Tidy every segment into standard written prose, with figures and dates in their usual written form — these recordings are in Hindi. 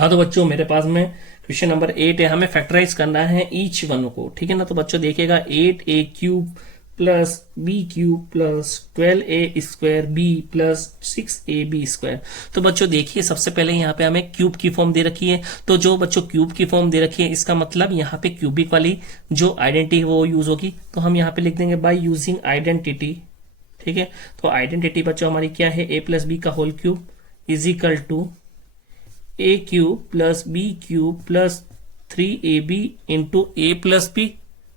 हाँ तो बच्चों मेरे पास में क्वेश्चन नंबर 8 है, हमें फैक्टराइज करना है ईच वन को, ठीक है ना। तो बच्चों देखिएगा 8a cube plus B cube plus 12a square B plus 6ab square. तो बच्चों देखिए सबसे पहले यहाँ पे हमें क्यूब की फॉर्म दे रखी है, तो जो बच्चों क्यूब की फॉर्म दे रखी है इसका मतलब यहाँ पे क्यूबिक वाली जो आइडेंटिटी वो यूज होगी। तो हम यहाँ पे लिख देंगे बाय यूजिंग आइडेंटिटी, ठीक है। तो आइडेंटिटी बच्चों हमारी क्या है, a प्लस बी का whole cube is equal to A cube plus B cube plus 3ab into A plus B,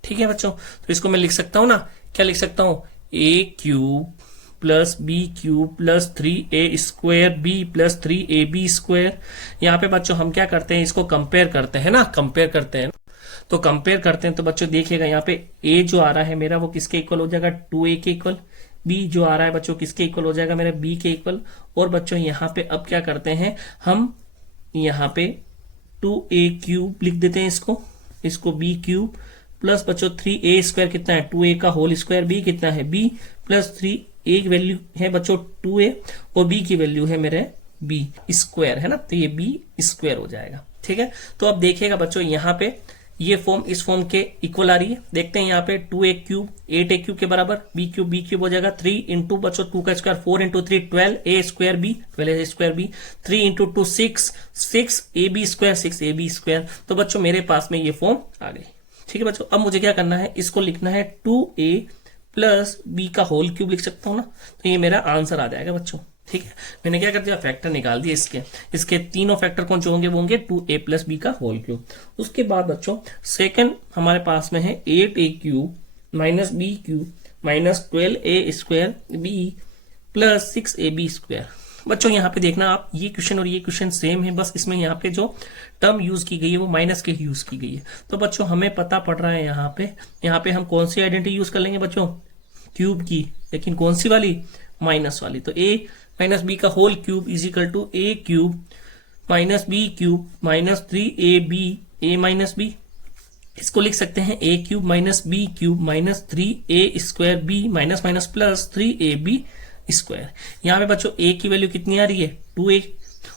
ठीक है बच्चों। तो इसको मैं लिख सकता हूं ना, क्या लिख सकता हूं, A cube plus B cube plus 3a square B plus 3ab square. यहाँ पे बच्चों हम क्या करते हैं, इसको कंपेयर करते हैं ना, कंपेयर करते हैं। तो कंपेयर करते हैं तो बच्चों देखिएगा यहाँ पे a जो आ रहा है मेरा वो किसके इक्वल हो जाएगा, 2a के इक्वल। b जो आ रहा है बच्चों किसके इक्वल हो जाएगा, मेरा b के इक्वल। और बच्चों यहाँ पे अब क्या करते हैं हम, यहाँ पे 2a क्यूब लिख देते हैं इसको b क्यूब प्लस बच्चों 3a स्क्वायर कितना है, 2a का होल स्क्वायर, b कितना है b प्लस 3a की वैल्यू है बच्चों 2a और b की वैल्यू है मेरे b स्क्वायर, है ना। तो ये b स्क्वायर हो जाएगा, ठीक है। तो अब देखिएगा बच्चों यहाँ पे ये फॉर्म इस फॉर्म के इक्वल आ रही है। देखते हैं यहाँ पे 2a क्यूब 8a क्यूब के बराबर, b क्यूब हो जाएगा 3 इंटू बच्चों 2 का square 4 into 3 12a square b 12a square b 3 into 2 6ab square 6ab square. तो बच्चों मेरे पास में ये फॉर्म आ गई, ठीक है बच्चों। अब मुझे क्या करना है, इसको लिखना है 2a प्लस b का होल क्यूब लिख सकता हूं ना, तो ये मेरा आंसर आ जाएगा बच्चों, ठीक है। मैंने क्या कर दिया, फैक्टर निकाल दिया इसके तीनों फैक्टर कौन से होंगे, वो होंगे 2a प्लस बी का होल क्यूब। उसके बाद बच्चों सेकंड हमारे पास में है 8a cube minus B cube minus 12a square B plus 6ab square. बच्चों यहाँ पे देखना आप, ये क्वेश्चन और ये क्वेश्चन सेम है, बस इसमें यहाँ पे जो टर्म यूज की गई है वो माइनस के यूज की गई है। तो बच्चों हमें पता पड़ रहा है यहाँ पे हम कौन सी आइडेंटिटी यूज कर लेंगे बच्चों, क्यूब की, लेकिन कौन सी वाली, माइनस वाली। तो a माइनस बी का whole cube is equal to A cube minus B cube minus 3ab a minus B. इसको लिख सकते हैं a cube minus B cube minus 3a square b minus minus plus 3ab square. यहाँ पे बच्चों a की वैल्यू कितनी आ रही है, 2a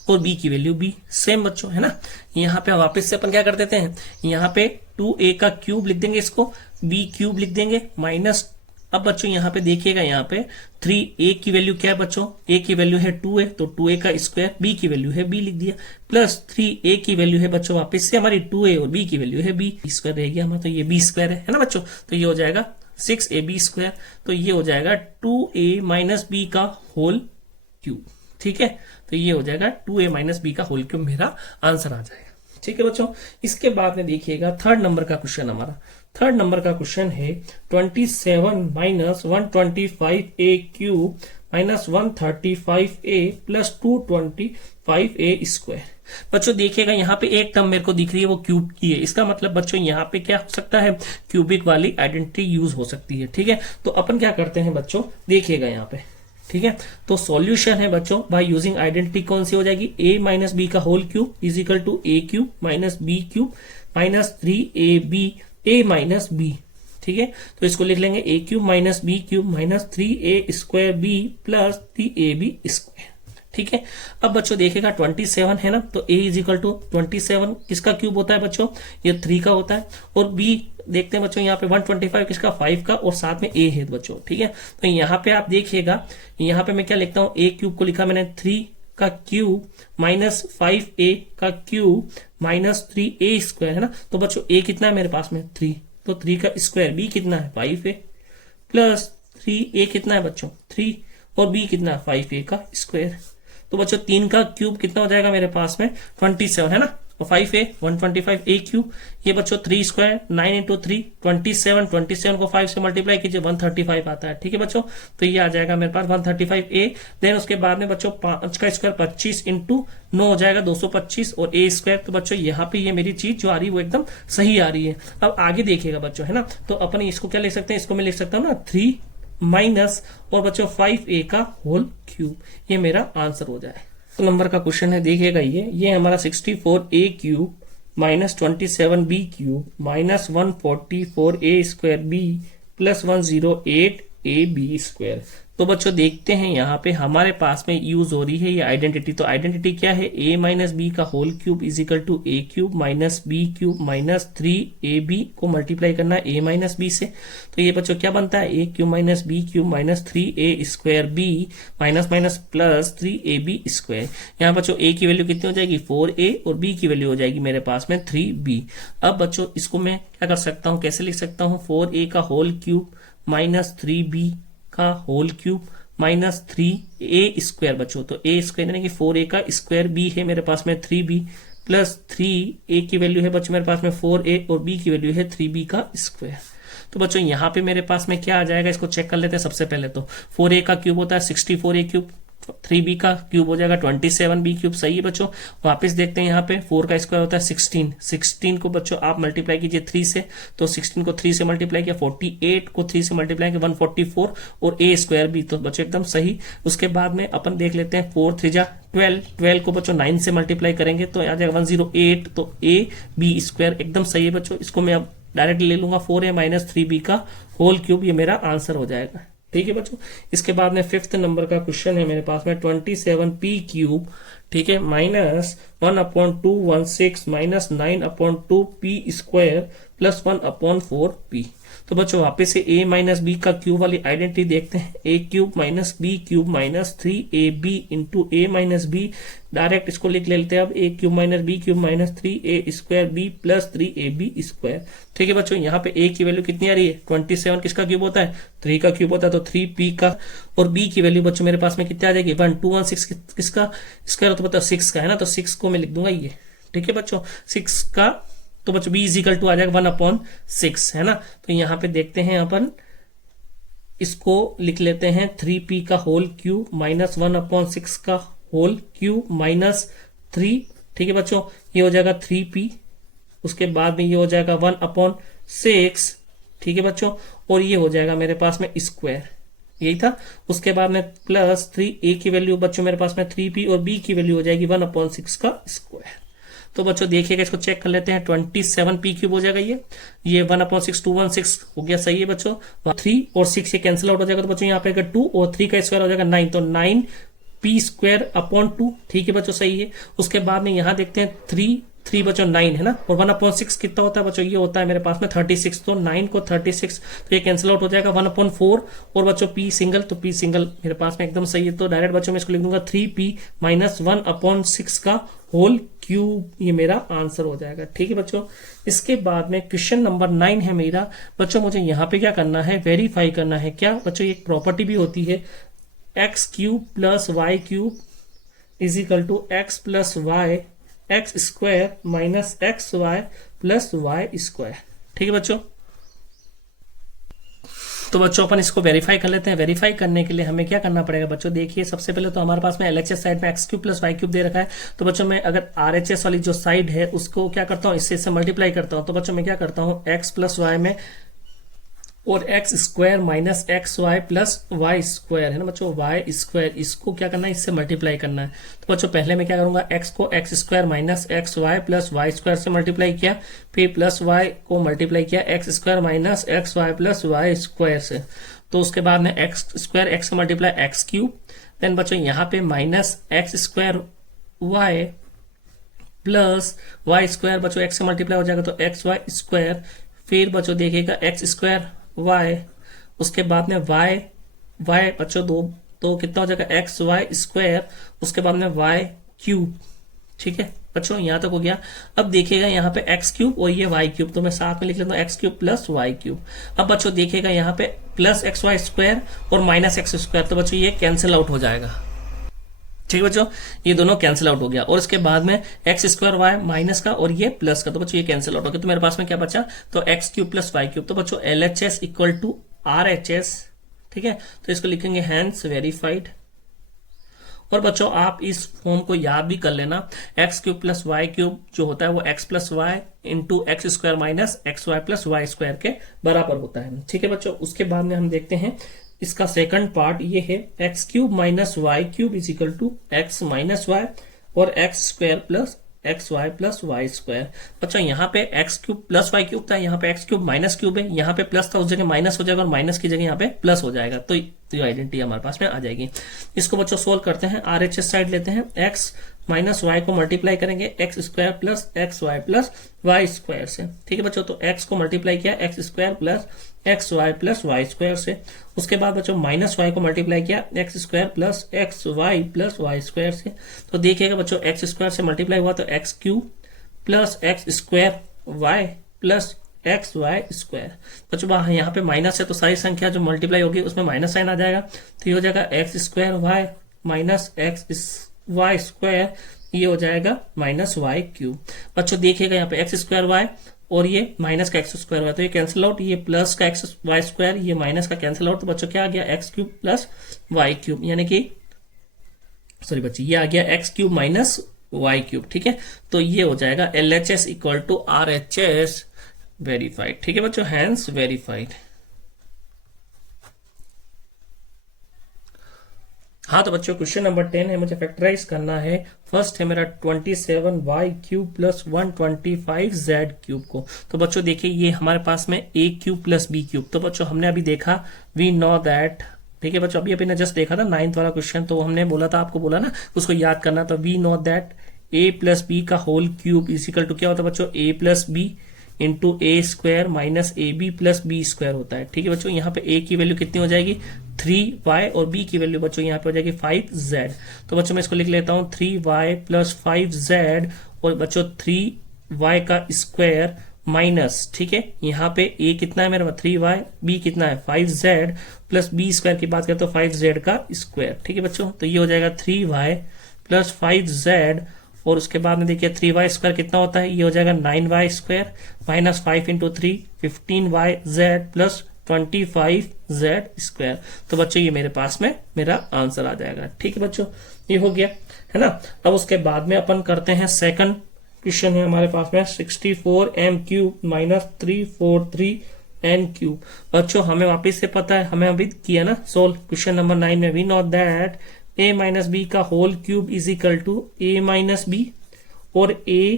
और b की वैल्यू b, सेम बच्चों, है ना। यहाँ पे वापस से अपन क्या कर देते हैं, यहाँ पे 2a का क्यूब लिख देंगे, इसको b क्यूब लिख देंगे माइनस। अब बच्चों यहाँ पे देखिएगा, यहाँ पे 3a की वैल्यू क्या है बच्चों, a की वैल्यू है 2a, तो 2a का स्क्वायर, b की वैल्यू है b लिख दिया, प्लस 3a की वैल्यू है बच्चों वापस से हमारी 2a और b की वैल्यू है b स्क्वायर रहेगी हमारा, तो ये b स्क्वायर है ना बच्चों। तो ये हो जाएगा 6ab स्क्वायर, तो ये हो जाएगा 2a माइनस b का होल क्यूब, ठीक है। तो ये हो जाएगा 2a माइनस b का होल क्यूब, मेरा आंसर आ जाएगा, ठीक है बच्चों। इसके बाद में देखिएगा थर्ड नंबर का क्वेश्चन हमारा, थर्ड नंबर का क्वेश्चन है 27 minus 125a cube minus 135a plus 225a square. बच्चों देखिएगा यहाँ पे एक टर्म मेरे को दिख रही है वो क्यूब की है, इसका मतलब बच्चों यहाँ पे क्या हो सकता है, क्यूबिक वाली आइडेंटिटी यूज हो सकती है, ठीक है। तो अपन क्या करते हैं बच्चों, देखिएगा यहाँ पे, ठीक है। तो सॉल्यूशन है बच्चों बाय यूजिंग आइडेंटिटी कौन सी हो जाएगी, a माइनस बी का whole cube is equal to a cube minus b cube minus 3ab a minus b, ठीक है। तो इसको लिख लेंगे a cube minus b cube minus 3a square b plus 3ab square, ठीक है। अब बच्चों देखिएगा 27 है ना, तो a इज इक्वल टू 27 किसका क्यूब होता है बच्चों, ये 3 का होता है, और b देखते हैं बच्चों यहाँ पे 125 किसका, 5 का, और साथ में a है बच्चों, ठीक है। तो यहाँ पे आप देखिएगा, यहाँ पे मैं क्या लिखता हूँ, a क्यूब को लिखा मैंने 3 का क्यूब माइनस 5a का क्यूब माइनस 3a स्क्वायर, है ना। तो बच्चों a कितना है मेरे पास में 3, तो 3 का स्क्वायर, b कितना है 5a प्लस 3a कितना है बच्चों 3 और b कितना है 5a का स्क्वायर। तो बच्चों 3 का क्यूब कितना हो जाएगा मेरे पास में 27, है ना, और 5a 125a क्यूब, ये बच्चों 3 स्क्वायर 9 इंटू 3 27 को 5 से मल्टीप्लाई कीजिए 135 आता है, ठीक है बच्चों। तो ये आ जाएगा मेरे पास 135a, देन उसके बाद में बच्चों 5 का स्क्वायर 25 इंटू 9 हो जाएगा 225 और a स्क्वायर। तो बच्चों यहाँ पे ये मेरी चीज जो आ रही है वो एकदम सही आ रही है। अब आगे देखिएगा बच्चों, है ना, तो अपन इसको क्या लिख सकते हैं, इसको मैं लिख सकता हूँ ना 3 माइनस और बच्चों 5a का होल क्यूब, ये मेरा आंसर हो जाए। तो नंबर का क्वेश्चन है, देखिएगा ये हमारा 64a cube minus 27b cube minus 144a square b plus 108ab square. तो बच्चों देखते हैं यहाँ पे हमारे पास में यूज हो रही है ये आइडेंटिटी। तो आइडेंटिटी क्या है, a माइनस बी का whole cube is equal to A cube minus B cube minus 3ab को मल्टीप्लाई करना है a माइनस बी से। तो ये बच्चों क्या बनता है, a cube minus B cube minus 3a square B minus minus plus 3ab square. यहाँ बच्चों a की वैल्यू कितनी हो जाएगी 4a और b की वैल्यू हो जाएगी मेरे पास में 3b। अब बच्चों इसको मैं क्या कर सकता हूँ, कैसे लिख सकता हूँ, 4a का होल क्यूब माइनस 3b का whole cube minus 3a square. बच्चों तो a स्क्वायर यानी कि 4a का स्क्वायर, b है मेरे पास में 3b प्लस 3a की वैल्यू है बच्चों मेरे पास में 4a और b की वैल्यू है 3b का स्क्वायर। तो बच्चों यहाँ पे मेरे पास में क्या आ जाएगा, इसको चेक कर लेते हैं। सबसे पहले तो 4a का क्यूब होता है 64a क्यूब, 3b का क्यूब हो जाएगा 27b क्यूब, सही है बच्चों। वापस देखते हैं यहाँ पे 4 का स्क्वायर होता है 16, 16 को बच्चों आप मल्टीप्लाई कीजिए 3 से, तो 16 को 3 से मल्टीप्लाई किया, 48 को 3 से मल्टीप्लाई किया 144 और a स्क्वायर भी, तो बच्चों एकदम सही। उसके बाद में अपन देख लेते हैं 4 3 जा 12, 12 को बच्चों 9 से मल्टीप्लाई करेंगे तो आ जाएगा 108, तो a b स्क्वायर एकदम सही है बच्चों। इसको मैं अब डायरेक्ट ले लूंगा 4a माइनस 3b का होल क्यूब, ये मेरा आंसर हो जाएगा। ठीक है बच्चों, इसके बाद में 5th नंबर का क्वेश्चन है मेरे पास में 27p क्यूब, ठीक है, minus 1/216 minus 9/2p square plus 1/4p। तो बच्चों वापस से a माइनस बी का क्यूब वाली आइडेंटिटी देखते हैं, a cube minus B cube minus 3ab into a minus B, direct इसको लिख लेते हैं अब, a cube minus B cube minus 3a square b plus 3ab square. ठीक है बच्चों, यहाँ पे a की वैल्यू कितनी आ रही है 27, किसका क्यूब होता है 3 का क्यूब होता है, तो 3p का, और b की वैल्यू बच्चों मेरे पास में कितनी आ जाएगी 1216, किसका स्क्वायर तो बताओ 6 का है ना, तो 6 को मैं लिख दूंगा ये। ठीक है बच्चों 6 का, तो बच्चों b इज इक्वल टू आ जाएगा 1/6 है ना। तो यहाँ पे देखते हैं अपन, इसको लिख लेते हैं 3p का होल क्यूब माइनस 1/6 का होल क्यूब माइनस 3। ठीक है बच्चों, ये हो जाएगा 3p, उसके बाद में ये हो जाएगा 1/6। ठीक है बच्चों, और ये हो जाएगा मेरे पास में स्क्वायर, यही था। उसके बाद में प्लस 3a की वैल्यू बच्चों मेरे पास में 3p और b की वैल्यू हो जाएगी 1/6 का स्क्वायर। तो बच्चों देखिएगा, इसको चेक कर लेते हैं, 27p क्यूब हो जाएगा ये 1/6 216 हो गया, सही है बच्चों। 3 और 6 ये कैंसिल आउट हो जाएगा, तो बच्चों यहाँ पे 2 और 3 का स्क्वायर हो जाएगा 9, तो 9p स्क्वायर अपॉन 2। ठीक है बच्चों, सही है। उसके बाद में यहाँ देखते हैं 3 बच्चों 9 है ना, और 1/6 कितना होता है बच्चों, ये होता है मेरे पास में 36, तो 9 को 36, तो ये कैंसिल आउट हो जाएगा 1/4, और बच्चों p सिंगल, तो p सिंगल मेरे पास में एकदम सही है। तो डायरेक्ट बच्चों मैं इसको लिख दूंगा 3p माइनस 1/6 का होल क्यूब, ये मेरा आंसर हो जाएगा। ठीक है बच्चों, इसके बाद में क्वेश्चन नंबर 9 है मेरा बच्चों, मुझे यहाँ पे क्या करना है, वेरीफाई करना है। क्या बच्चों, एक प्रॉपर्टी भी होती है, X cube plus Y cube is equal to x plus Y X square minus x Y plus Y square. ठीक है बच्चों, तो बच्चों अपन इसको वेरीफाई कर लेते हैं। वेरीफाई करने के लिए हमें क्या करना पड़ेगा बच्चों, देखिए सबसे पहले तो हमारे पास में एलएचएस साइड में X cube plus Y cube दे रखा है, तो बच्चों मैं अगर आरएचएस वाली जो साइड है उसको क्या करता हूँ, इससे मल्टीप्लाई करता हूँ। तो बच्चों मैं क्या करता हूँ, एक्स प्लस वाई में और X square minus x Y plus Y square है ना बच्चों, वाई स्क्वायर, इसको क्या करना है, इससे मल्टीप्लाई करना है। तो बच्चों पहले मैं क्या करूंगा, एक्स को X square minus x Y plus Y square से मल्टीप्लाई किया, फिर प्लस वाई को मल्टीप्लाई किया X square minus x Y plus Y square से। तो उसके बाद में एक्स स्क्वायर एक्स का मल्टीप्लाई एक्स क्यूब, देन बच्चों यहाँ पे minus X square Y plus Y square, बच्चों एक्स से मल्टीप्लाई हो जाएगा तो एक्स वाई स्क्वायर, फिर बच्चों देखिएगा एक्स स्क्वायर वाई, उसके बाद में वाई बच्चों दो, तो कितना हो जाएगा एक्स वाई स्क्वायर, उसके बाद में वाई क्यूब। ठीक है बच्चों, यहां तक हो गया। अब देखिएगा यहाँ पे एक्स क्यूब और ये वाई क्यूब, तो मैं साथ में लिख लेता हूँ X cube plus Y cube. अब बच्चों देखिएगा यहाँ पे प्लस एक्स वाई स्क्वायर और माइनस एक्स स्क्वायर, तो बच्चों ये कैंसिल आउट हो जाएगा। ठीक है बच्चों, ये दोनों कैंसिल आउट हो गया, और इसके बाद में एक्स स्क्वायर वाई माइनस का और ये प्लस का, तो बच्चों ये कैंसिल आउट हो गया। तो मेरे पास में क्या बचा, तो x cube plus Y cube, तो बच्चों एलएचएस इक्वल टू आरएचएस। ठीक है, तो इसको लिखेंगे हैंस वेरीफाइड। और बच्चों आप इस फॉर्म को याद भी कर लेना, X cube plus Y cube जो होता है वो X plus Y into x square minus x Y plus Y square के बराबर होता है। ठीक है बच्चों, उसके बाद में हम देखते हैं इसका सेकंड पार्ट, ये है X cube minus Y cube is equal to X minus Y और X square plus X Y plus Y square. बच्चों यहाँ पे X cube plus Y cube था, यहाँ पे एक्स क्यूब माइनस क्यूब है, यहाँ पे प्लस था उस जगह माइनस हो जाएगा और माइनस की जगह यहाँ पे प्लस हो जाएगा। तो तो ये आइडेंटिटी हमारे पास में आ जाएगी। इसको बच्चों सोल्व करते हैं, आरएचएस साइड लेते हैं, एक्स माइनस वाई को मल्टीप्लाई करेंगे X square plus X Y plus Y square से। ठीक है बच्चों, तो एक्स को मल्टीप्लाई किया X square plus X Y plus Y square से। उसके बाद बच्चों माइनस वाई को मल्टीप्लाई किया X square plus X Y plus Y square से। तो देखिएगा बच्चों एक्स स्क्वायर से मल्टीप्लाई हुआ तो x cube plus X square Y plus X Y square. बच्चों यहाँ पे माइनस है तो सारी संख्या जो मल्टीप्लाई होगी उसमें माइनस साइन आ जाएगा, तो ये हो जाएगा X square Y minus x Y square, ये हो जाएगा माइनस वाई क्यूब। बच्चों देखिएगा यहाँ पे एक्स स्क्वायर वाई और ये माइनस का एक्स स्क्वायर हुआ तो ये कैंसिल आउट, ये प्लस का एक्स वाई स्क्वायर ये माइनस का कैंसिल आउट, तो बच्चों क्या आ गया X cube plus Y cube, यानी कि सॉरी बच्चों ये आ गया X cube minus Y cube. ठीक है, तो ये हो जाएगा LHS equal to RHS verified. ठीक है बच्चों, हैंस वेरीफाइड। हाँ तो बच्चों क्वेश्चन नंबर 10 है, मुझे फैक्टराइज करना है। फर्स्ट है मेरा 27y cube plus 125z cube को। तो बच्चों देखिए ये हमारे पास में a cube plus b cube, तो बच्चों हमने अभी देखा वी नो दैट, ठीक है बच्चों अभी जस्ट देखा था 9th वाला क्वेश्चन, तो हमने बोला था आपको बोला ना उसको याद करना, तो we know that a plus B का होल क्यूब इजिकल टू क्या होता है बच्चों a plus B into A square minus A B plus B square होता है। ठीक है बच्चों, यहाँ पे a की वैल्यू कितनी हो जाएगी 3y और b की वैल्यू बच्चों यहाँ पे हो जाएगी 5z। तो बच्चों मैं इसको लिख लेता हूँ 3y प्लस 5z और बच्चों 3y का स्क्वायर माइनस, ठीक है यहाँ पे a कितना है मेरा 3y, b कितना है 5z प्लस b स्क्वायर की बात करें तो 5z का स्क्वायर। ठीक है बच्चों, तो ये हो जाएगा 3y प्लस 5z और उसके बाद में देखिए 3y स्क्वायर कितना होता है, ये हो जाएगा 9y square minus 5 into 3 15yz plus 25z square. तो बच्चों ये मेरे पास में मेरा आंसर आ जाएगा। ठीक है बच्चों, ये हो गया है ना। अब उसके बाद में अपन करते हैं सेकंड क्वेश्चन है हमारे पास में 64m cube minus 343n cube. बच्चों हमें वापिस से पता है, हमें अभी किया ना सोल्व क्वेश्चन नंबर 9 में, we know that a minus B का whole cube is equal to a minus B और a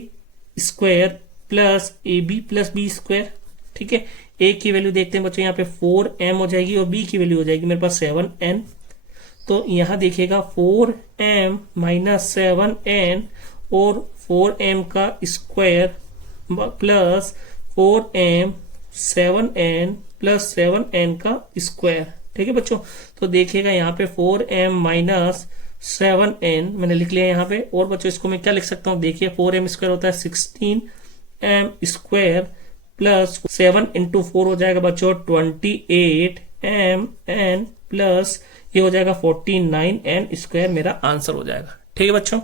square plus A B plus B square. ठीक है, a की वैल्यू देखते हैं बच्चों यहाँ पे 4m हो जाएगी और b की वैल्यू हो जाएगी मेरे पास 7n। तो यहाँ देखिएगा 4m माइनस 7n और 4m का square plus 4m 7n plus 7n का स्क्वायर। ठीक है बच्चों, तो देखिएगा यहाँ पे 4m माइनस 7n मैंने लिख लिया यहाँ पे, और बच्चों इसको मैं क्या लिख सकता हूँ, देखिए 4m स्क्वायर होता है 16m स्क्वायर प्लस 7 इंटू 4 हो जाएगा बच्चों 28mn प्लस ये हो जाएगा 49n स्क्वायर, मेरा आंसर हो जाएगा। ठीक है बच्चों,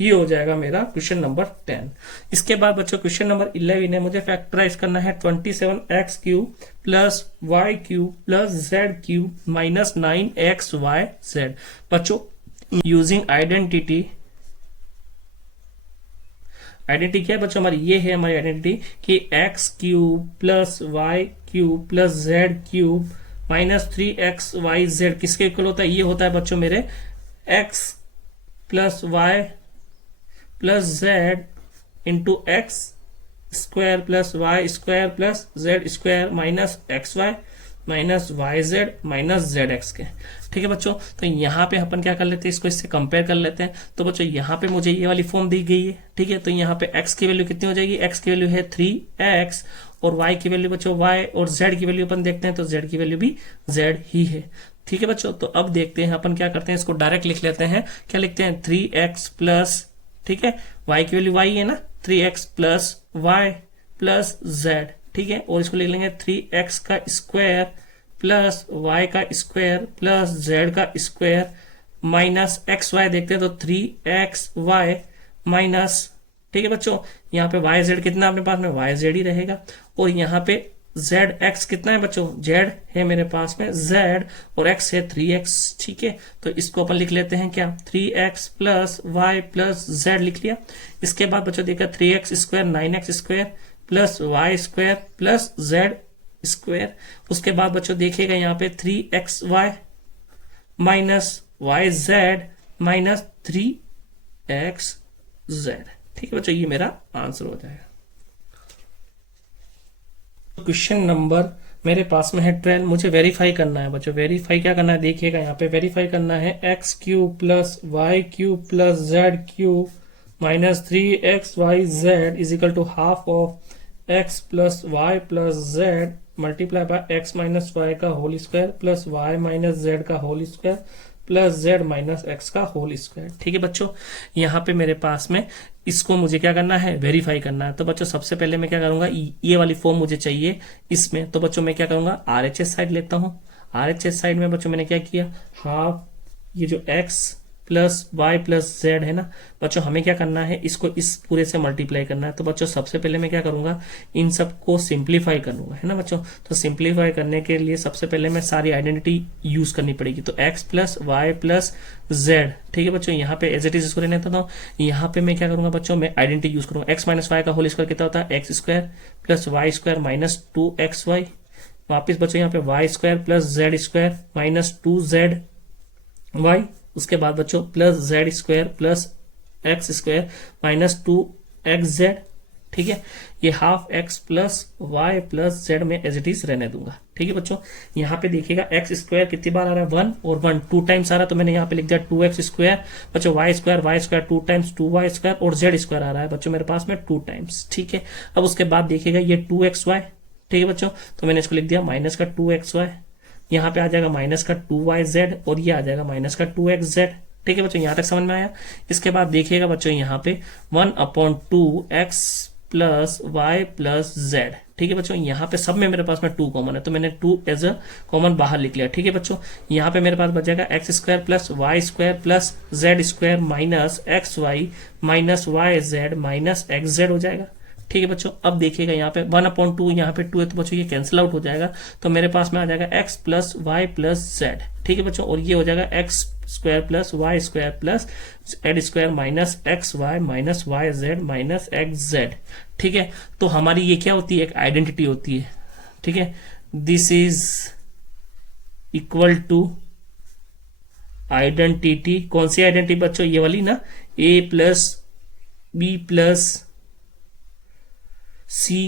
ये हो जाएगा मेरा क्वेश्चन नंबर 10। इसके बाद बच्चों क्वेश्चन नंबर 11 है, मुझे फैक्टराइज करना है 27x cube plus y cube plus z cube minus 9xyz। बच्चों यूजिंग आइडेंटिटी क्या है बच्चों हमारी, ये है हमारी आइडेंटिटी कि x cube plus y cube plus z cube minus 3xyz किसके इक्वल होता है, ये होता है बच्चों मेरे x plus Y plus Z into x square plus Y square plus Z square minus x Y minus Y Z minus Z X के। ठीक है बच्चों, तो यहाँ पे अपन क्या कर लेते हैं, इसको इससे कंपेयर कर लेते हैं। तो बच्चों यहाँ पे मुझे ये वाली फॉर्म दी गई है। ठीक है, तो यहाँ पे x की वैल्यू कितनी हो जाएगी, x की वैल्यू है 3x और y की वैल्यू बच्चों y और z की वैल्यू अपन देखते हैं तो z की वैल्यू भी z ही है। ठीक है बच्चों, तो अब देखते हैं अपन क्या करते हैं, इसको डायरेक्ट लिख लेते हैं। क्या लिखते हैं 3x प्लस, ठीक है y की वैल्यू y है ना, 3x plus y plus z। ठीक है, और इसको लिख लेंगे 3x का स्क्वायर प्लस y का स्क्वायर प्लस z का स्क्वायर माइनस एक्स वाई देखते हैं तो 3xy माइनस, ठीक है बच्चों यहाँ पे y z कितना अपने पास में y z ही रहेगा, और यहाँ पे z x कितना है बच्चों, z है मेरे पास में z और x है 3x। ठीक है, तो इसको अपन लिख लेते हैं क्या 3x plus y plus z लिख लिया। इसके बाद बच्चों देखा 3x square 9x square plus y square plus z square. उसके बाद बच्चों देखिएगा यहाँ पे 3xy minus yz minus 3xz। ठीक है बच्चों, ये मेरा आंसर हो जाएगा। क्वेश्चन नंबर मेरे पास में है 12, मुझे वेरीफाई करना है बच्चों। वेरीफाई क्या करना है, देखिएगा यहाँ पे वेरीफाई करना है X cube plus Y cube plus Z cube minus 3xyz is equal to half of X plus Y plus Z multiply by X minus Y का whole square plus Y minus Z का whole square plus Z minus X का होल स्क्वायर। ठीक है बच्चों, यहाँ पे मेरे पास में इसको मुझे क्या करना है, वेरीफाई करना है। तो बच्चों सबसे पहले मैं क्या करूंगा, ये वाली फॉर्म मुझे चाहिए इसमें। तो बच्चों मैं क्या करूंगा, आरएचएस साइड लेता हूँ। आरएचएस साइड में बच्चों मैंने क्या किया, हाफ ये जो X plus Y plus Z है ना बच्चों, हमें क्या करना है, इसको इस पूरे से मल्टीप्लाई करना है। तो बच्चों सबसे पहले मैं क्या करूंगा, इन सबको सिंप्लीफाई कर लूंगा, है ना बच्चों। तो सिंप्लीफाई करने के लिए सबसे पहले मैं सारी आइडेंटिटी यूज करनी पड़ेगी। तो X plus Y plus Z, ठीक है बच्चों, यहाँ पे एज इट इज इसको रहने देता हूँ। यहाँ पे मैं क्या करूंगा बच्चों, मैं आइडेंटिटी यूज करूंगा। एक्स माइनस वाई का होल स्क्वायर कितना होता है, X square plus Y square minus 2xy। वापिस बच्चों यहाँ पे Y square plus Z square minus 2zy। उसके बाद बच्चों plus Z square plus X square minus 2xz। ठीक है, ये half X plus Y plus Z में एज इट इज रहने दूंगा। ठीक है बच्चों, यहाँ पे देखिएगा एक्स स्क्वायर कितनी बार आ रहा है, 1 और 1 2 टाइम्स आ रहा है। तो मैंने यहाँ पे लिख दिया 2x स्क्वायर। बच्चों Y square 2 times 2y square और जेड स्क्वायर आ रहा है बच्चों मेरे पास में 2 टाइम्स। ठीक है, अब उसके बाद देखिएगा ये 2xy। ठीक है बच्चों, तो मैंने इसको लिख दिया माइनस का 2xy। यहाँ पे आ जाएगा माइनस का 2yz और ये आ जाएगा माइनस का 2xz। ठीक है बच्चों, यहां तक समझ में आया। इसके बाद देखिएगा बच्चों यहाँ पे 1/2x plus Y plus Z. ठीक है बच्चों, यहाँ पे सब में मेरे पास में 2 कॉमन है, तो मैंने 2 एज अ कॉमन बाहर लिख लिया। ठीक है बच्चों, यहाँ पे मेरे पास बच जाएगा X square plus Y square plus Z square minus x Y minus Y Z minus X Z हो जाएगा। ठीक है बच्चों, अब देखिएगा यहाँ पे 1/2 यहाँ पे 2 है, तो बच्चों ये कैंसिल आउट हो जाएगा। तो मेरे पास में आ जाएगा x plus Y plus Z. ठीक है बच्चों, और ये हो जाएगा X square plus Y square plus Z square minus x Y minus Y Z minus X Z. ठीक है, तो हमारी ये क्या होती है, एक आइडेंटिटी होती है। ठीक है, this is equal to identity. कौन सी आइडेंटिटी बच्चों, ये वाली ना, a plus B plus C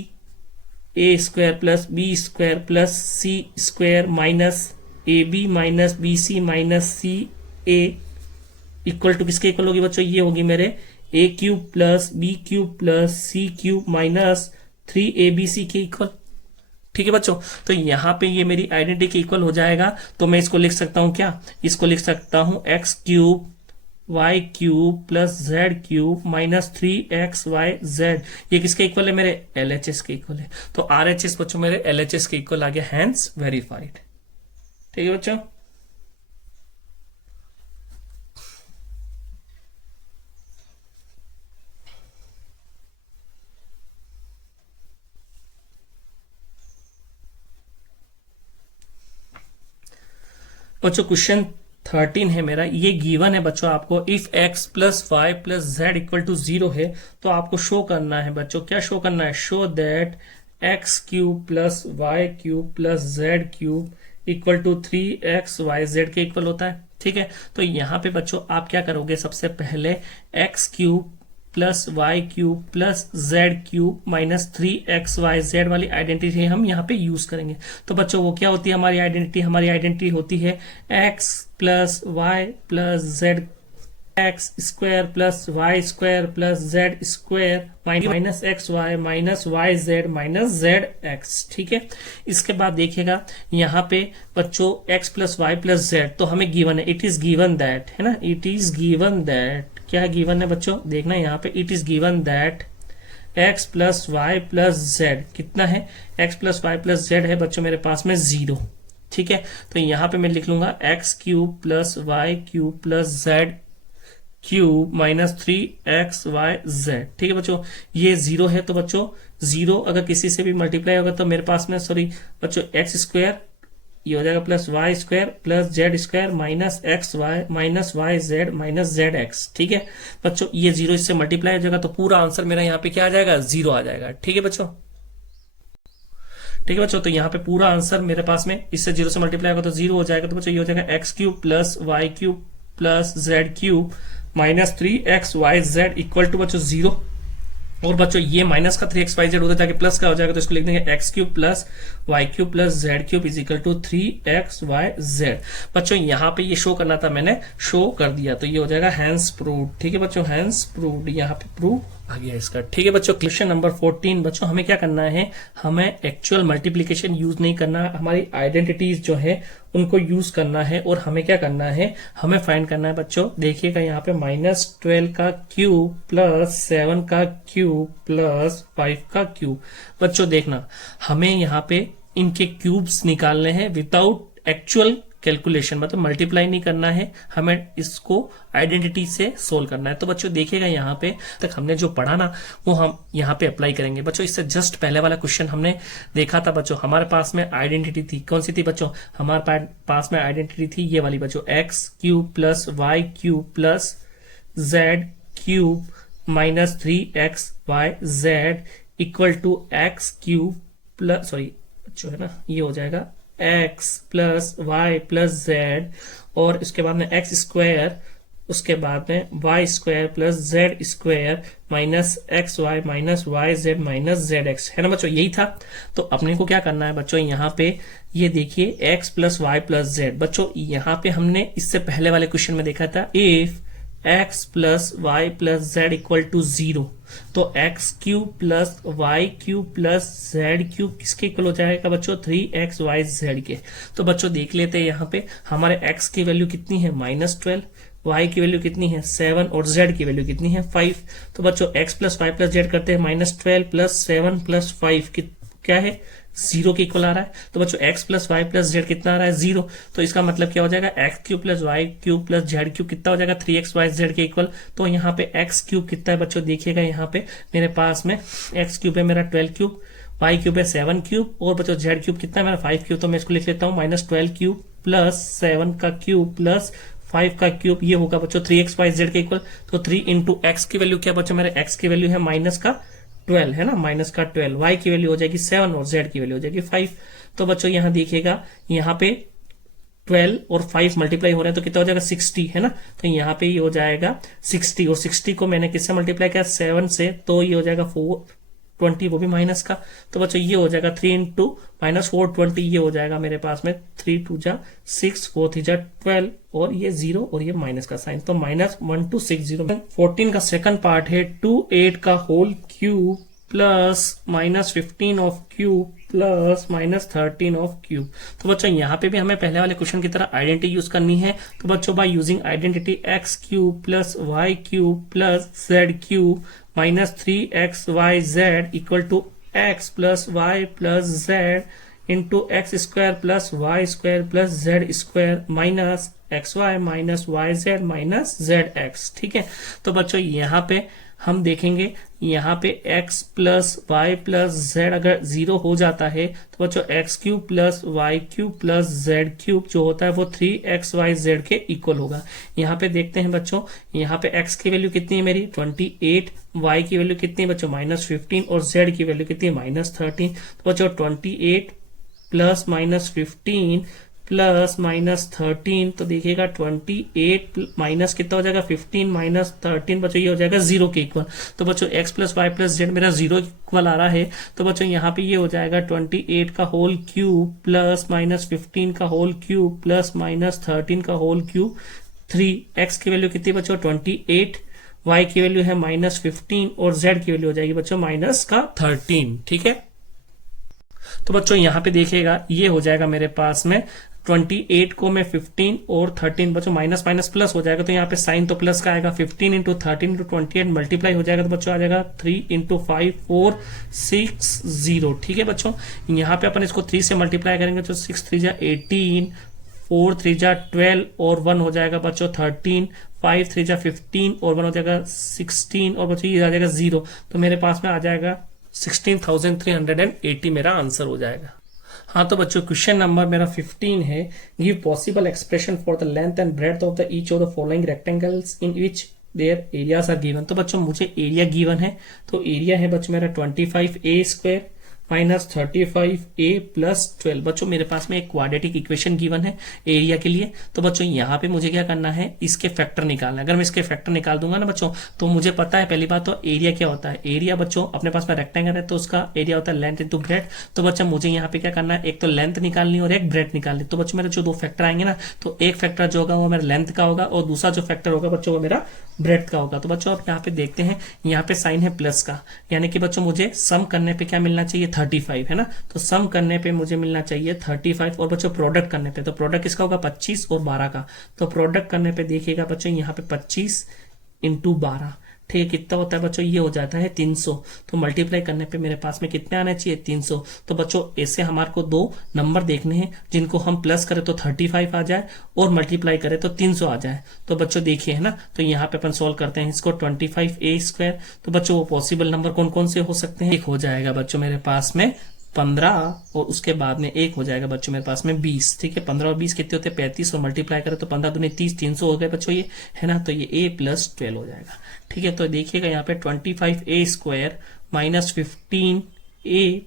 A square plus B square plus C square minus A B minus B C minus C A equal to किसके इक्वल होगी बच्चों, ये होगी मेरे A cube plus B cube plus C cube minus 3abc के इक्वल। ठीक है बच्चों, तो यहां पे ये मेरी आइडेंटिटी के इक्वल हो जाएगा। तो मैं इसको लिख सकता हूं क्या, इसको लिख सकता हूं X cube Y cube plus Z cube minus 3xyz। ये किसके इक्वल है, मेरे LHS के इक्वल है। तो RHS बच्चों मेरे LHS के इक्वल आ गया, हैंस वेरीफाइड। ठीक है बच्चों, क्वेश्चन 13 है मेरा, ये गिवन है बच्चों आपको, if x plus Y plus Z equal to 0 है तो आपको शो करना है बच्चों, क्या शो करना है, show that X cube plus Y cube plus Z cube equal to 3xyz के इक्वल होता है। ठीक है, तो यहाँ पे बच्चों आप क्या करोगे, सबसे पहले X cube plus Y cube plus Z cube minus 3xyz वाली आइडेंटिटी हम यहाँ पे यूज करेंगे। तो बच्चों वो क्या होती है हमारी आइडेंटिटी, हमारी आइडेंटिटी होती है X plus Y plus Z X square plus Y square plus Z square minus x Y minus Y Z minus Z x. ठीक है, इसके बाद देखिएगा यहाँ पे बच्चों X plus Y plus Z, तो हमें गिवन है, इट इज गिवन दैट, है ना, इट इज गिवन दैट, क्या गिवन है बच्चों, देखना यहाँ पे, it is given that X plus Y plus Z कितना है, X plus Y plus Z है बच्चों मेरे पास में 0। ठीक है, तो यहाँ पे मैं लिख लूंगा X cube plus Y cube plus Z cube minus 3xyz। ठीक है बच्चों, ये 0 है, तो बच्चों 0 अगर किसी से भी मल्टीप्लाई होगा तो मेरे पास में, सॉरी बच्चों, एक्स स्क्वायर ये हो जाएगा plus Y square plus Z square minus x Y minus Y Z minus Z x. ठीक है बच्चों, ये 0 इससे मल्टीप्लाई हो जाएगा, तो पूरा आंसर मेरा यहाँ पे क्या आ जाएगा, 0 आ जाएगा। ठीक है बच्चों, ठीक है बच्चों, तो यहाँ पे पूरा आंसर मेरे पास में इससे 0 से मल्टीप्लाई होगा तो 0 हो जाएगा। तो बच्चों ये हो जाएगा x cube plus Y cube plus Z cube minus 3xyz equal to बच्चों 0। और बच्चों ये माइनस का 3xyz होता है, ताकि प्लस का हो जाएगा तो इसको लिख देंगे X cube plus Y cube plus Z cube is equal to 3xyz। बच्चों यहाँ पे ये शो करना था, मैंने शो कर दिया, तो ये हो जाएगा हैंस प्रूव्ड। ठीक है बच्चों, हैंस प्रूव्ड, यहाँ पे प्रूव आ गया इसका। ठीक है बच्चों, क्वेश्चन नंबर 14। बच्चों हमें क्या करना है, हमें एक्चुअल मल्टीप्लीकेशन यूज नहीं करना, हमारी आइडेंटिटीज जो है उनको यूज करना है। और हमें क्या करना है, हमें फाइंड करना है बच्चों, देखिएगा यहाँ पे -12 का क्यूब प्लस 7 का क्यूब प्लस 5 का क्यूब। बच्चों देखना, हमें यहाँ पे इनके क्यूब्स निकालने हैं विदाउट एक्चुअल कैलकुलेशन, मतलब मल्टीप्लाई नहीं करना है, हमें इसको आइडेंटिटी से सोल्व करना है। तो बच्चों देखिएगा यहाँ पे तक हमने जो पढ़ा ना वो हम यहाँ पे अप्लाई करेंगे। बच्चों इससे जस्ट पहले वाला क्वेश्चन हमने देखा था बच्चों, हमारे पास में आइडेंटिटी थी, कौन सी थी बच्चों, हमारे पास में आइडेंटिटी थी ये वाली बच्चों, x cube plus Y cube plus Z cube minus 3xyz equal to x cube plus, sorry बच्चों है ना, ये हो जाएगा x plus Y plus z, और इसके बाद में एक्स स्क्वायर, उसके बाद में y square plus Z square minus x Y minus Y Z minus Z x, है ना बच्चों, यही था। तो अपने को क्या करना है बच्चों, यहाँ पे ये देखिए x plus Y plus z. बच्चों यहाँ पे हमने इससे पहले वाले क्वेश्चन में देखा था if x plus Y plus Z equal to 0, तो x cube plus Y cube plus Z cube किसके इक्वल हो जाएगा बच्चों, 3xyz के। तो बच्चों देख लेते हैं यहाँ पे हमारे x की वैल्यू कितनी है -12, y की वैल्यू कितनी है 7 और z की वैल्यू कितनी है 5। तो बच्चों x plus Y plus z करते हैं, -12 प्लस 7 प्लस 5 क्या है, 0 के इक्वल आ रहा है। तो बच्चों x plus Y plus Z कितना आ रहा है 0, तो इसका मतलब क्या हो जाएगा, x cube plus Y cube plus Z cube कितना हो जाएगा 3xyz के इक्वल। तो यहाँ पे x क्यूब कितना है बच्चों, देखिएगा यहाँ पे मेरे पास में x क्यूब है मेरा 12 क्यूब, वाई क्यूब है 7 क्यूब, और बच्चों जेड क्यूब कितना है मेरा 5 क्यूब। तो मैं इसको लिख लेता हूँ -12 क्यूब प्लस 7 का क्यूब प्लस 5 का क्यूब, ये होगा बच्चों 3xyz के इक्वल। तो 3 इंटू एक्स की वैल्यू क्या बच्चों, मेरे x की वैल्यू है -12 है ना, -12, y की वैल्यू हो जाएगी 7 और z की वैल्यू हो जाएगी 5। तो बच्चों यहाँ देखिएगा, यहाँ पे 12 और 5 मल्टीप्लाई हो रहे हैं तो कितना हो जाएगा 60 है ना, तो यहाँ पे ये हो जाएगा 60, और 60 को मैंने किससे मल्टीप्लाई किया 7 से, तो ये हो जाएगा 420, वो भी माइनस का। तो बच्चों ये हो जाएगा 3 इंटू -420, ये हो जाएगा मेरे पास में 3 2 जा 6 4 3 जा 12, और ये 0 और ये माइनस का साइन, तो -1260। 14 का सेकंड पार्ट है 28 का whole cube plus -15 of cube प्लस -13 ऑफ क्यूब। तो बच्चों यहाँ पे भी हमें पहले वाले क्वेश्चन की तरह आइडेंटिटी यूज करनी है। तो बच्चों by using identity x cube plus Y cube plus Z cube minus 3xyz equal to x plus Y plus Z into x square plus Y square plus Z square minus x Y minus Y Z minus Z x. ठीक है, तो बच्चों यहाँ पे हम देखेंगे, यहाँ पे x plus Y plus z अगर 0 हो जाता है तो बच्चों x cube plus Y cube plus Z cube जो होता है वो 3xyz के इक्वल होगा। यहाँ पे देखते हैं बच्चों, यहाँ पे x की वैल्यू कितनी है मेरी 28, y की वैल्यू कितनी है बच्चों -15 और z की वैल्यू कितनी है -13। तो बच्चों 28 प्लस -15 प्लस -13, तो देखिएगा 28 माइनस कितना हो जाएगा 15 -13, बच्चों ये हो जाएगा 0 के इक्वल। तो बच्चों x plus Y plus z मेरा 0 इक्वल आ रहा है, तो बच्चों यहाँ पे ये हो जाएगा 28 का होल क्यूब प्लस -15 का होल क्यूब प्लस -13 का होल क्यूब। 3x की वैल्यू कितनी बच्चों 28, y की वैल्यू है -15 और z की वैल्यू हो जाएगी बच्चों -13। ठीक है, तो बच्चों यहाँ पे देखिएगा ये हो जाएगा मेरे पास में 28 को मैं 15 और 13, बच्चों माइनस माइनस प्लस हो जाएगा, तो यहाँ पे साइन तो प्लस का आएगा, 15 इंटू 13 इंटू 28 मल्टीप्लाई हो जाएगा, तो बच्चों आ जाएगा 3 इंटू 5 4 6 0। ठीक है बच्चों, यहाँ पे अपन इसको 3 से मल्टीप्लाई करेंगे तो 6 3 जा 18, 4 3 जा 12 और 1 हो जाएगा बच्चों 13, 5 3 जा 15 और 1 हो जाएगा 16, और बच्चों ये आ जाएगा 0, तो मेरे पास में आ जाएगा 16,380 मेरा आंसर हो जाएगा। हाँ, तो बच्चों क्वेश्चन नंबर मेरा 15 है, give possible expression for the length and breadth of the each of the following rectangles in which their areas are given. तो बच्चों मुझे एरिया गिवन है, तो एरिया है बच्चों मेरा 25a² माइनस 35a प्लस 12। बच्चों मेरे पास में एक क्वाड्रेटिक इक्वेशन गिवन है एरिया के लिए। तो बच्चों यहाँ पे मुझे क्या करना है, इसके फैक्टर निकालना है। अगर मैं इसके फैक्टर निकाल दूंगा ना बच्चों, तो मुझे पता है पहली बात तो एरिया क्या होता है। एरिया बच्चों अपने पास में रेक्टेंगल है तो उसका एरिया होता है लेंथ इंटू ब्रेड। तो बच्चा मुझे यहाँ पे क्या करना है, एक तो लेंथ निकालनी और एक ब्रेड निकालनी। तो बच्चों मेरे जो दो फैक्टर आएंगे ना, तो एक फैक्टर जो होगा वो मेरा लेंथ का होगा और दूसरा जो फैक्टर होगा बच्चों वो मेरा ब्रेड का होगा। तो बच्चों आप यहाँ पे देखते हैं, यहाँ पे साइन है प्लस का, यानी कि बच्चों मुझे सम करने पे क्या मिलना चाहिए, 35 है ना। तो सम करने पे मुझे मिलना चाहिए 35 और बच्चों प्रोडक्ट करने पे, तो प्रोडक्ट किसका होगा 25 और 12 का। तो प्रोडक्ट करने पे देखिएगा बच्चों यहाँ पे 25 इंटू 12, ठीक है, कितना होता है बच्चों, ये हो जाता है 300। तो मल्टीप्लाई करने पे मेरे पास में कितने आने चाहिए, 300। तो बच्चों ऐसे हमारे को दो नंबर देखने हैं जिनको हम प्लस करें तो 35 आ जाए और मल्टीप्लाई करें तो 300 आ जाए। तो बच्चों देखिए है ना, तो यहाँ पे अपन सोल्व करते हैं इसको, 25a²। तो बच्चों वो पॉसिबल नंबर कौन कौन से हो सकते हैं, एक हो जाएगा बच्चों मेरे पास में 15 और उसके बाद में एक हो जाएगा बच्चों मेरे पास में 20, ठीक है। 15 और 20 कितने होते हैं 35 और मल्टीप्लाई करें तो 15 दूनी 30, 300 हो गए बच्चों ये, है ना। तो ये a प्लस 12 हो जाएगा, ठीक है। तो देखिएगा यहाँ पे 25a² minus 15a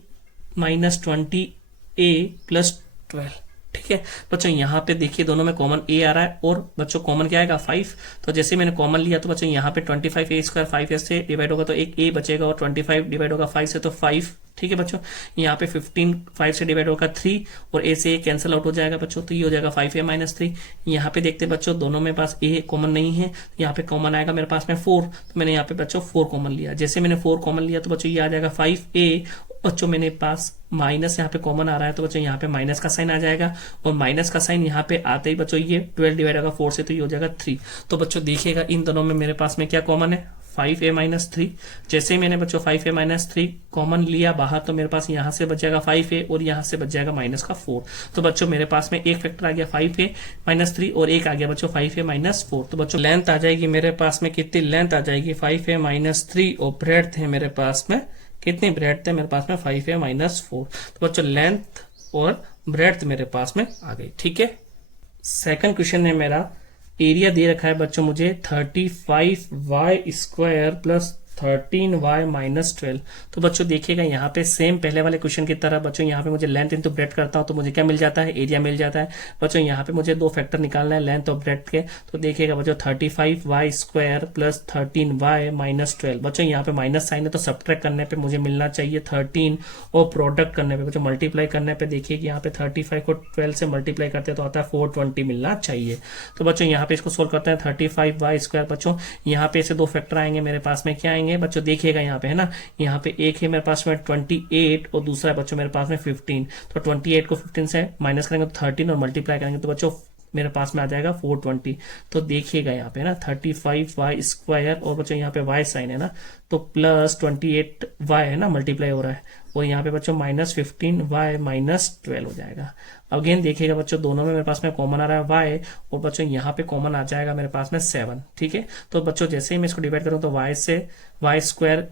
minus 20a plus 12, ठीक है। बच्चों यहाँ पे देखिए दोनों में कॉमन a आ रहा है और बच्चों कॉमन क्या आएगा 5। तो जैसे मैंने कॉमन लिया तो बच्चों यहाँ पे 25a² 5 से डिवाइड होगा तो एक a बचेगा और 25 डिवाइड होगा 5 से तो 5, ठीक है बच्चों। यहाँ पे 15 5 से डिवाइड होगा 3 और a से a कैंसिल आउट हो जाएगा बच्चों, तो ये हो जाएगा 5a माइनस 3। यहाँ पे देखते बच्चों दोनों में पास a कॉमन नहीं है, यहाँ पे कॉमन आएगा मेरे पास में 4, तो मैंने यहाँ पे बच्चों 4 कॉमन लिया। जैसे मैंने 4 कॉमन लिया तो बच्चों ये आ जाएगा 5a, बच्चों मेरे पास माइनस यहाँ पे कॉमन आ रहा है तो बच्चों यहाँ पे माइनस का साइन आ जाएगा और माइनस का साइन यहाँ पे आते ही बच्चों ये 12 डिवाइड होगा 4 से तो ये हो जाएगा 3। तो बच्चों देखिएगा इन दोनों में मेरे पास में क्या कॉमन है, 5a माइनस 3। जैसे ही मैंने बच्चों 5a माइनस 3 कॉमन लिया बाहर तो मेरे पास यहाँ से बच जाएगा 5a और यहाँ से बच जाएगा माइनस का 4। तो बच्चों मेरे पास में एक फैक्टर आ गया 5a माइनस 3 और एक आ गया बच्चों 5a माइनस 4। तो बच्चों लेंथ आ जाएगी मेरे पास में कितनी, लेंथ आ जाएगी 5a माइनस 3 और ब्रेड थे मेरे पास में कितनी, ब्रेड थे मेरे पास में 5a माइनस 4। तो बच्चों लेंथ और ब्रेड मेरे पास में आ गई, ठीक है। सेकंड क्वेश्चन में मेरा एरिया दे रखा है बच्चों मुझे 35y² प्लस 13y माइनस 12। तो बच्चों देखिएगा यहाँ पे सेम पहले वाले क्वेश्चन की तरह बच्चों यहाँ पे मुझे लेंथ इंटू ब्रेड करता हूँ तो मुझे क्या मिल जाता है, एरिया मिल जाता है। बच्चों यहाँ पे मुझे दो फैक्टर निकालना है लेंथ और ब्रेड के, तो देखिएगा बच्चों 35y² प्लस 13y माइनस 12। बच्चों यहाँ पे माइनस साइन है तो सब्ट्रैक्ट करने पे मुझे मिलना चाहिए 13 और प्रोडक्ट करने पे बच्चों मल्टीप्लाई करने पे देखिए कि यहाँ पे 35 को 12 से मल्टीप्लाई करते हैं तो आता है 420 मिलना चाहिए। तो बच्चों यहाँ पे इसको सोल्व करते हैं 35y²। बच्चों यहाँ पे से दो फैक्टर आएंगे मेरे पास में, क्या आएंगे बच्चों देखिएगा यहाँ पे है ना, यहाँ पे एक है मेरे पास में 28 और दूसरा है बच्चों मेरे पास में 15। तो 28 को 15 से माइनस करेंगे तो 13 और मल्टीप्लाई करेंगे तो बच्चों मेरे पास में आ जाएगा 420। तो देखिएगा यहाँ पे ना 35y² और बच्चों यहाँ पे y साइन है ना तो प्लस 28y है ना मल्टीप्लाई हो रहा है और यहाँ पे बच्चों माइनस 15y माइनस 12 हो जाएगा। अगेन देखिएगा बच्चों दोनों में मेरे पास में कॉमन आ रहा है y और बच्चों यहाँ पे कॉमन आ जाएगा मेरे पास में 7, ठीक है। तो बच्चों जैसे ही मैं इसको डिवाइड करूँ तो y से y²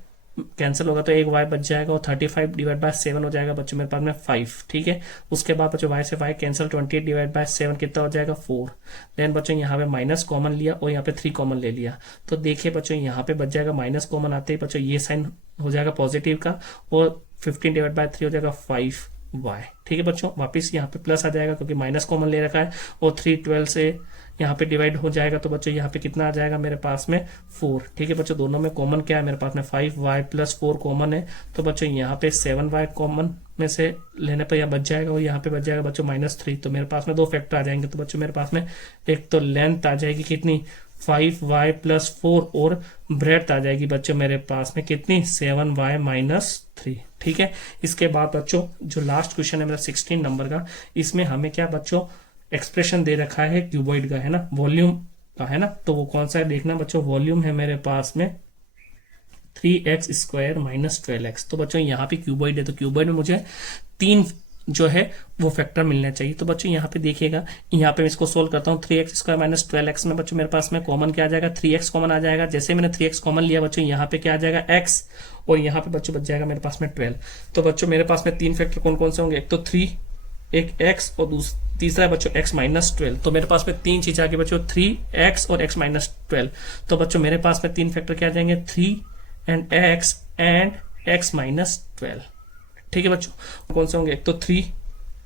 कैंसिल होगा तो एक y बच जाएगा और 35 डिवाइड बाय 7 हो जाएगा बच्चों मेरे पास में 5, ठीक है। उसके बाद बच्चों y से y कैंसिल 28 डिवाइड बाय 7 कितना हो जाएगा 4। देन बच्चों यहाँ पे माइनस कॉमन लिया और यहाँ पे 3 कॉमन ले लिया तो देखिए बच्चों यहाँ पे बच जाएगा माइनस कॉमन आते ही बच्चों ये साइन हो जाएगा पॉजिटिव का और 15 डिवाइड बाय 3 हो जाएगा 5y, ठीक है बच्चों। वापिस यहाँ पे प्लस आ जाएगा क्योंकि माइनस कॉमन ले रखा है और 3 12 से यहाँ पे डिवाइड हो जाएगा तो बच्चों यहाँ पे कितना आ जाएगा मेरे पास में 4, ठीक है बच्चों। दोनों में कॉमन क्या है मेरे पास में 5y प्लस 4 कॉमन है तो बच्चों यहाँ पे 7y कॉमन में से लेने पर यह बच जाएगा और यहाँ पे बच जाएगा बच्चों -3। तो मेरे पास में दो फैक्टर आ जाएंगे तो बच्चों मेरे पास में एक तो लेंथ आ जाएगी कितनी 5y प्लस 4 और ब्रेड्थ आ जाएगी बच्चों मेरे पास में कितनी 7y माइनस 3, ठीक है। इसके बाद बच्चों जो लास्ट क्वेश्चन है मेरा 16 नंबर का, इसमें हमें क्या बच्चों एक्सप्रेशन दे रखा है क्यूबॉइड का है ना, वॉल्यूम का है ना। तो वो कौन सा है देखना बच्चों, वॉल्यूम है मेरे पास में 3x² माइनस 12x। तो बच्चों यहाँ पे क्यूबॉइड है तो क्यूबॉइड में मुझे 3 जो है वो फैक्टर मिलना चाहिए। तो बच्चों यहाँ पे देखिएगा यहाँ पे मैं इसको सोल्व करता हूँ 3x² माइनस 12x में बच्चों मेरे पास में कॉमन क्या आ जाएगा 3x कॉमन आ जाएगा। जैसे मैंने 3x कॉमन लिया बच्चों यहाँ पे क्या आ जाएगा x और यहाँ पे बच्चों बच जाएगा मेरे पास में 12। तो बच्चों मेरे पास में 3 फैक्टर कौन कौन से होंगे, एक तो 3, एक x और तीसरा है बच्चों x माइनस 12। तो मेरे पास में 3 चीज आ गई बच्चों 3x और x माइनस 12। तो बच्चों मेरे पास में 3 फैक्टर क्या आ जाएंगे 3 एंड x माइनस 12, ठीक है बच्चों, कौन से होंगे, एक तो 3,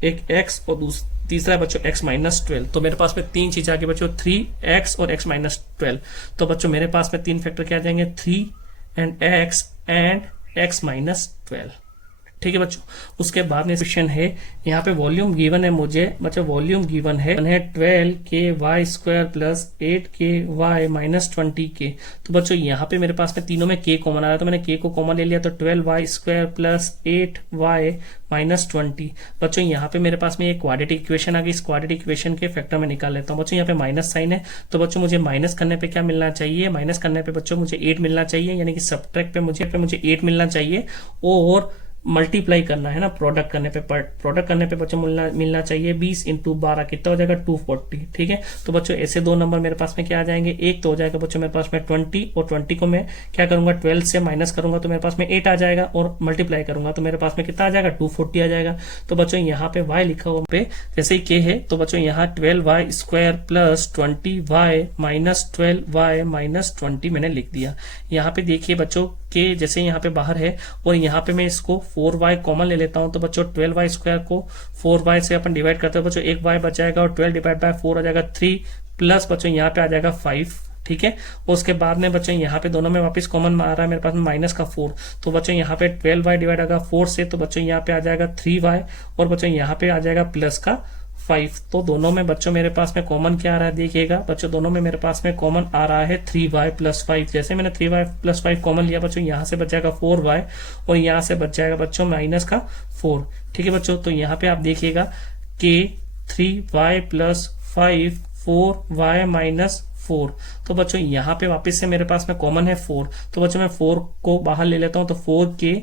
एक x और तीसरा है बच्चों x माइनस 12। तो मेरे पास में तीन चीज आ गई बच्चों, 3x और x माइनस 12। तो बच्चों मेरे पास में तीन फैक्टर क्या आ जाएंगे, 3 एंड x माइनस 12। ठीक है बच्चों, उसके बाद में क्वेश्चन है, यहाँ पे वॉल्यूम गिवन है मुझे बच्चों, वॉल्यूम गिवन है 12k² plus 8k minus 20k। तो बच्चों यहाँ पे मेरे पास में तीनों में k कॉमन आ रहा है, तो मैंने k को कॉमन ले लिया, तो 12y² प्लस 8y माइनस 20। बच्चों यहाँ पे मेरे पास में एक क्वाड्रेटिक इक्वेशन आ गई, इस क्वाड्रेटिक इक्वेशन के फैक्टर में निकाल लेता हूँ। बच्चों यहाँ पे माइनस साइन है, तो बच्चों मुझे माइनस करने पे क्या मिलना चाहिए, माइनस करने पे बच्चों मुझे 8 मिलना चाहिए, यानी कि सब्ट्रैक्ट पे मुझे 8 मिलना चाहिए, और मल्टीप्लाई करना है ना, प्रोडक्ट करने पे बच्चों मिलना चाहिए 20 इंटू 12, कितना हो जाएगा 240। ठीक है, तो बच्चों ऐसे दो नंबर मेरे पास में क्या आ जाएंगे, एक तो हो जाएगा बच्चों मेरे पास में 20, और 20 को मैं क्या करूंगा 12 से माइनस करूंगा तो मेरे पास में 8 आ जाएगा, और मल्टीप्लाई करूंगा तो मेरे पास में कितना आ जाएगा 240 आ जाएगा। तो बच्चों यहाँ पे y लिखा हुआ पे जैसे ही k है, तो बच्चों यहाँ 12y² plus 20y minus 12y minus 20 मैंने लिख दिया। यहाँ पे देखिए बच्चों k जैसे यहाँ पे बाहर है, और यहाँ पे मैं इसको 4y कॉमन ले लेता हूं, तो बच्चों 12y² को 4y से अपन डिवाइड करते हैं, बच्चों एक y बच जाएगा, और 12 डिवाइड बाय 4 आ जाएगा 3, प्लस बच्चों यहाँ पे आ जाएगा 5। ठीक है, उसके बाद में बच्चों यहाँ पे दोनों में वापस कॉमन आ रहा है मेरे पास में माइनस का 4, तो बच्चों यहाँ पे 12y डिवाइड आएगा 4 से, तो बच्चों यहाँ पे आ जाएगा 3y, और बच्चों यहाँ पे आ जाएगा प्लस का 5। तो दोनों में बच्चों मेरे पास में कॉमन क्या आ रहा है, देखिएगा बच्चों दोनों में मेरे पास में कॉमन आ रहा है 3y प्लस 5। जैसे मैंने 3y प्लस 5 कॉमन लिया बच्चों, यहाँ से बच जाएगा 4y, और यहाँ से बच जाएगा बच्चों माइनस का 4। ठीक है बच्चों, तो यहाँ पे आप देखिएगा कि 3y प्लस 5 4y माइनस 4। तो बच्चों यहाँ पे वापस से मेरे पास में कॉमन है 4, तो बच्चों मैं 4 को बाहर ले लेता हूँ, तो 4k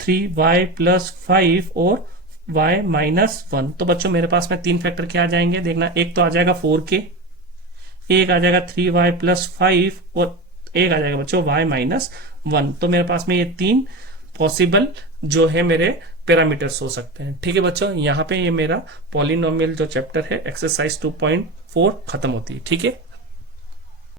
3y प्लस 5 और y माइनस 1। तो बच्चों मेरे पास में तीन फैक्टर क्या आ जाएंगे, देखना, एक तो आ जाएगा 4k, एक आ जाएगा 3y प्लस 5, और एक आ जाएगा बच्चों y माइनस 1। तो मेरे पास में ये तीन पॉसिबल जो है मेरे पैरामीटर्स हो सकते हैं। ठीक है बच्चों, यहाँ पे ये मेरा पॉलिनोमियल जो चैप्टर है एक्सरसाइज 2.4 खत्म होती है। ठीक है।